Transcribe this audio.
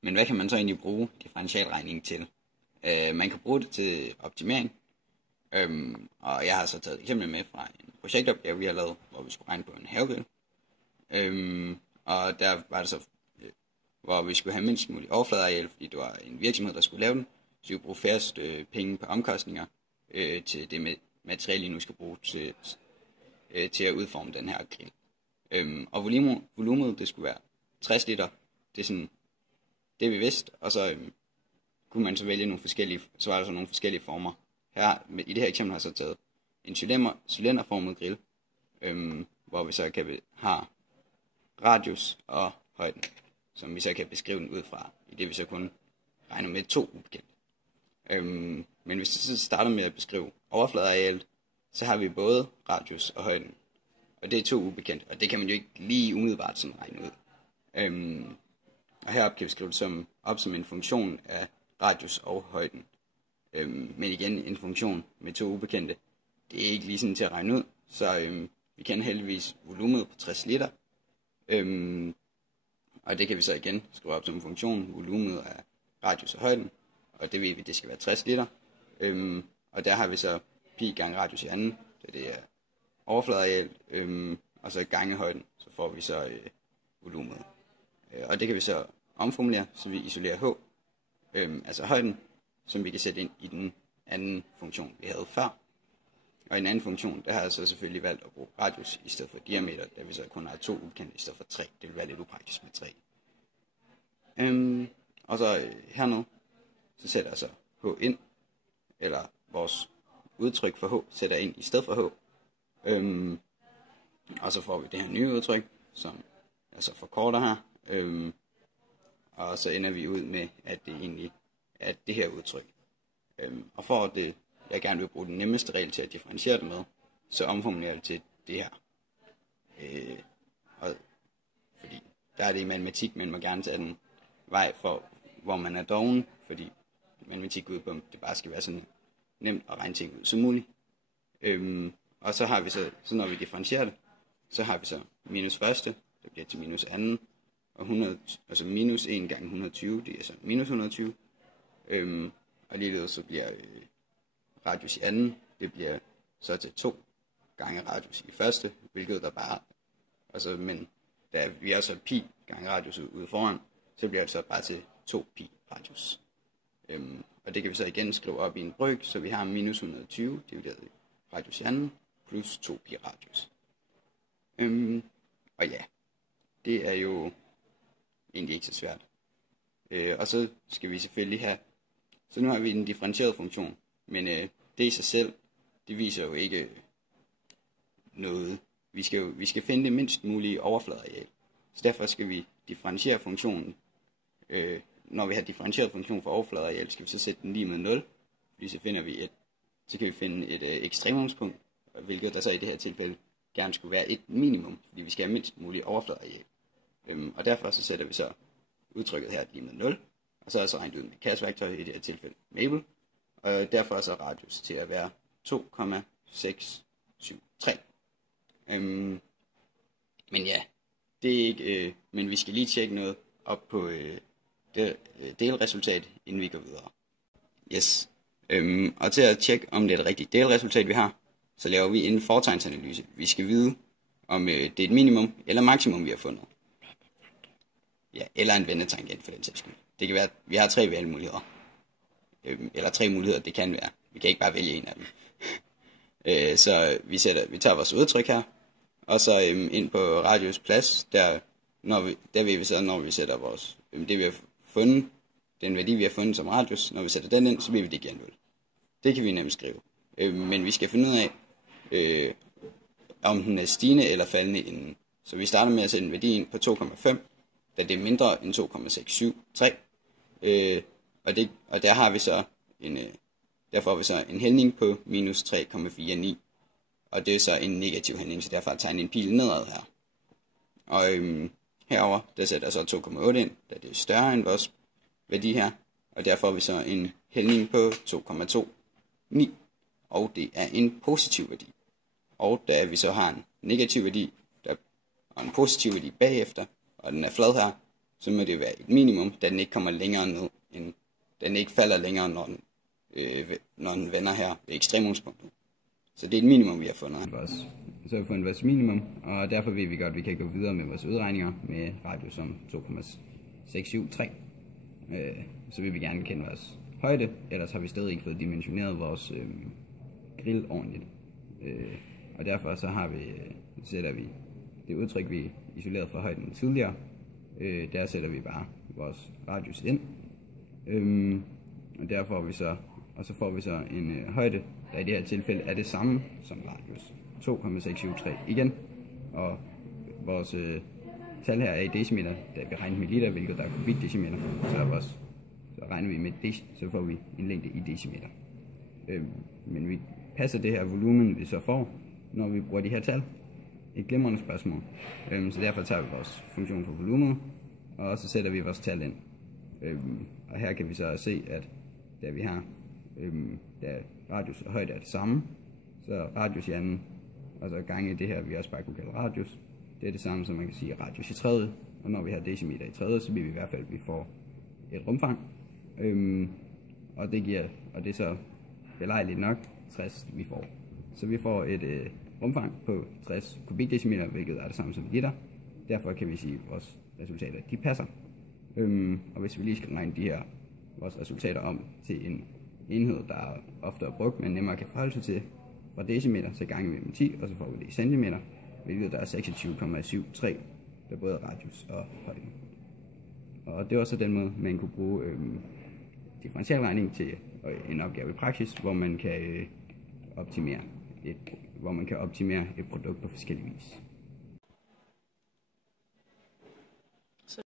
Men hvad kan man så egentlig bruge differentialregning til? Man kan bruge det til optimering. Og jeg har så taget et eksempel med fra en projektopgave, vi har lavet, hvor vi skulle regne på en havegrill. Og der var det så, hvor vi skulle have mindst muligt overfladeareal, fordi det var en virksomhed, der skulle lave den. Så vi bruge færrest penge på omkostninger til det materiale, I nu skal bruge til at udforme den her grill. Og volumet, det skulle være 60 liter. Det er sådan det, vi vidste. Og så kunne man så vælge nogle forskellige, så var der så nogle forskellige former. Her, i det her eksempel har jeg så taget en cylinderformet grill, hvor vi så har radius og højden, som vi så kan beskrive den ud fra, i det vi så kun regner med 2 ubekendte. Men hvis vi så starter med at beskrive overfladearealet, så har vi både radius og højden, og det er 2 ubekendte, og det kan man jo ikke lige umiddelbart sådan regne ud. Og heroppe kan vi skrive det op som en funktion af radius og højden. Men igen, en funktion med 2 ubekendte, det er ikke lige sådan til at regne ud, så vi kender heldigvis volumet på 60 liter. Og det kan vi så igen skrive op som en funktion, volumet af radius og højden, og det ved vi, det skal være 60 liter. Og der har vi så pi gange radius i anden, så det er overfladeareal, og så gange højden, så får vi så volumet. Og det kan vi så omformulere, så vi isolerer h, altså højden, som vi kan sætte ind i den anden funktion, vi havde før. Og i en anden funktion, der har jeg så selvfølgelig valgt at bruge radius i stedet for diameter, da vi så kun har 2 ubekendte i stedet for 3. Det vil være lidt upraktisk med 3. Og så hernede, så sætter jeg så h ind, eller vores udtryk for h sætter ind i stedet for h. Og så får vi det her nye udtryk, som jeg så forkorter her. Og så ender vi ud med, at det egentlig er det her udtryk. Og for at jeg gerne vil bruge den nemmeste regel til at differentiere det med, så omformulerer jeg det til det her. Og fordi der er det i matematik, man må gerne tage den vej for, hvor man er doven, fordi matematik går ud på, at det bare skal være sådan nemt at regne ting ud som muligt. Og så har vi så når vi differentierer det, så har vi så minus første, det bliver til minus anden, og 100, altså minus 1 gange 120, det er så minus 120. Og ligeledes så bliver radius i anden, det bliver så til 2 gange radius i første, hvilket der bare, altså, men da vi har så pi gange radius ude foran, så bliver det så bare til 2 pi radius. Og det kan vi så igen skrive op i en brøk, så vi har minus 120 divideret radius i anden, plus 2 pi radius. Og ja, det er jo egentlig ikke så svært. Og så skal vi selvfølgelig have, så nu har vi en differentieret funktion, men det i sig selv, det viser jo ikke noget. Vi skal finde det mindst mulige overfladeareal. Så derfor skal vi differentiere funktionen. Når vi har differentieret funktion for overfladeareal, skal vi så sætte den lige med 0, fordi så kan vi finde et ekstremumspunkt, hvilket der så i det her tilfælde gerne skulle være et minimum, fordi vi skal have mindst muligt overfladeareal. Og derfor så sætter vi så udtrykket her lige med 0, og så er så regnet ud med kastværktøj, i det her tilfælde Mabel, og derfor er så radius til at være 2,673. Men ja, det er ikke, men vi skal lige tjekke noget op på det delresultat, inden vi går videre. Yes. Og til at tjekke, om det er et rigtigt delresultat, vi har, så laver vi en fortegnsanalyse. Vi skal vide, om det er et minimum eller maksimum, vi har fundet. Ja, eller en vendetangent for den sags skyld. Det kan være, at vi har 3 valgmuligheder. Eller 3 muligheder, det kan være. Vi kan ikke bare vælge en af dem. Så vi tager vores udtryk her, og så ind på radius plads, der vil vi så, når vi sætter vores, det vi har fundet, den værdi vi har fundet som radius, når vi sætter den ind, så vil vi det giver 0. Det kan vi nemt skrive. Men vi skal finde ud af, om den er stigende eller faldende inden. Så vi starter med at sætte en værdi ind på 2,5, da det er mindre end 2,673. Og der har vi så derfor har vi så en hældning på minus 3,49. Og det er så en negativ hældning, så derfor har jeg tegnet en pil nedad her. Og herover der sætter jeg så 2,8 ind, da det er større end vores værdi her. Og derfor har vi så en hældning på 2,29. Og det er en positiv værdi. Og da vi så har en negativ værdi og en positiv værdi bagefter, og den er flad her, så må det være et minimum, da den ikke kommer længere ned, end den ikke falder længere, når den vender her ved ekstremumspunktet. Så det er et minimum, vi har fundet. Så har vi fundet vores minimum, og derfor ved vi godt, at vi kan gå videre med vores udregninger med radius som 2,673. Så vil vi gerne kende vores højde, ellers har vi stadig ikke fået dimensioneret vores grill ordentligt. Og derfor så sætter vi det udtryk, vi isoleret fra højden tidligere. Der sætter vi bare vores radius ind. Og der får vi så, en højde, der i det her tilfælde er det samme som radius. 2,673 igen. Og vores tal her er i decimeter, da vi regner med liter, hvilket der er kubikdecimeter. Så regner vi med så får vi en længde i decimeter. Men vi passer det her volumen, vi så får, når vi bruger de her tal. Et glimrende spørgsmål. Så derfor tager vi vores funktion for volumen, og så sætter vi vores tal ind. Og her kan vi så se, at da vi har da radius og højde er det samme, så radius i anden, og så gange det her, vi også bare kunne kalde radius, det er det samme, som man kan sige radius i tredje. Og når vi har decimeter i tredje, så bliver vi i hvert fald, vi får et rumfang. Og det er så belejligt nok 60, vi får. Så vi får et rumfang på 60 kubikdecimeter, hvilket er det samme som liter. Derfor kan vi sige, at vores resultater de passer. Og hvis vi lige skal regne vores resultater om til en enhed, der ofte er brugt, men nemmere kan forholde sig til, fra decimeter, så ganger vi med 10, og så får vi det i centimeter, hvilket der er 26,73, der både er radius og højden. Og det var så den måde, man kunne bruge differentialregning til en opgave i praksis, hvor man kan optimere et produkt på forskellige vis.